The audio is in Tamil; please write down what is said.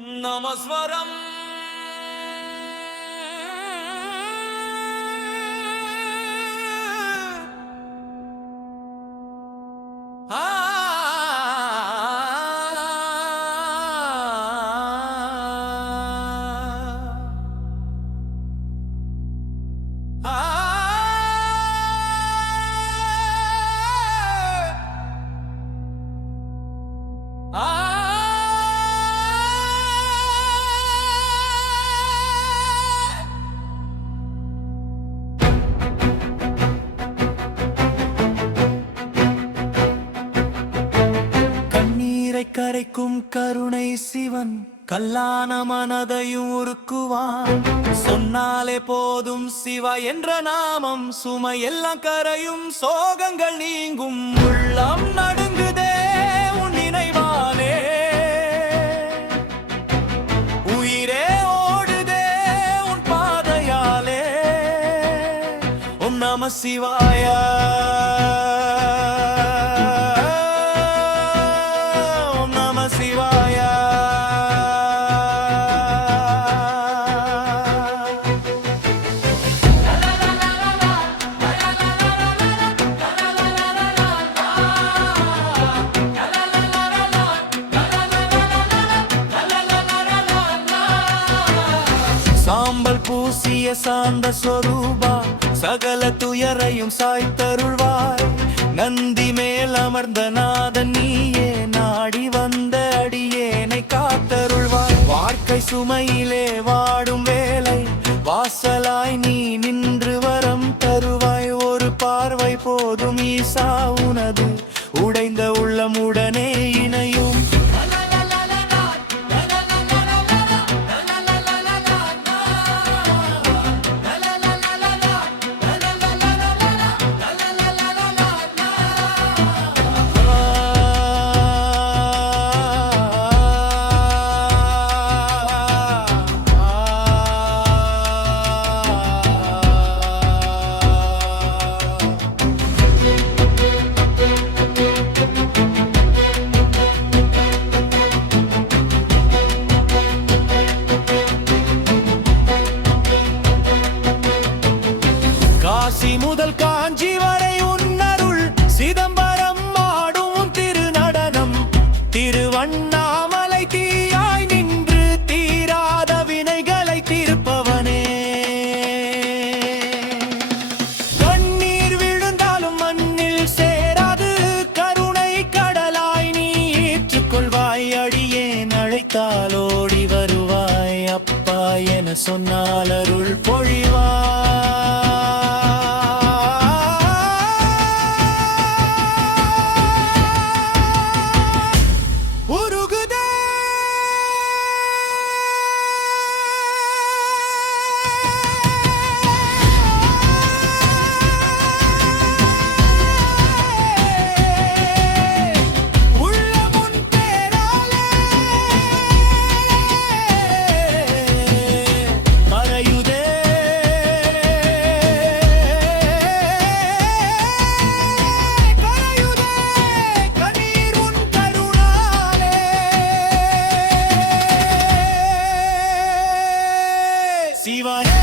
नमस्वरम्। கரைக்கும் கருணை சிவன் கல்லான மனதையும் உருக்குவான். சொன்னாலே போதும் சிவா என்ற நாமம் சுமை எல்லாம் கரையும் சோகங்கள் நீங்கும். உள்ளம் நடுங்குதே உன் நினைவாலே. உயிரே ஓடுதே உன் பாதையாலே. உன் நம சிவாயா. பூசிய சாந்த சொரூபா சகல துயரையும் சாய்த்தருள்வாய். நந்தி மேல் அமர்ந்த நாதன் நீயே நாடி வந்த அடியேனை காத்தருள்வாய். வாழ்க்கை சுமையிலே வாடும் வேலை வாசலாய் நீ நின்று வரம் தருவாய். ஒரு பார்வை போதும் ஈசா உனது உடைந்த உள்ளமுடனே இணையும். காசி முதல் காஞ்சி வரை உன்னருள் சிதம்பரம் ஆடும் உன் திருநடனம். திருவண்ணாமலை தீயாய் நின்று தீராத வினைகளை தீர்ப்பவனே. கண்ணீர் விழுந்தாலும் மண்ணில் சேராது கருணை கடலாய் நீ ஏற்றுக்கொள்வாய். அடியே அழைத்தால் ஓடி வருவாய். அப்பா என சொன்னால் அருள் பொழிவாய். சிவாய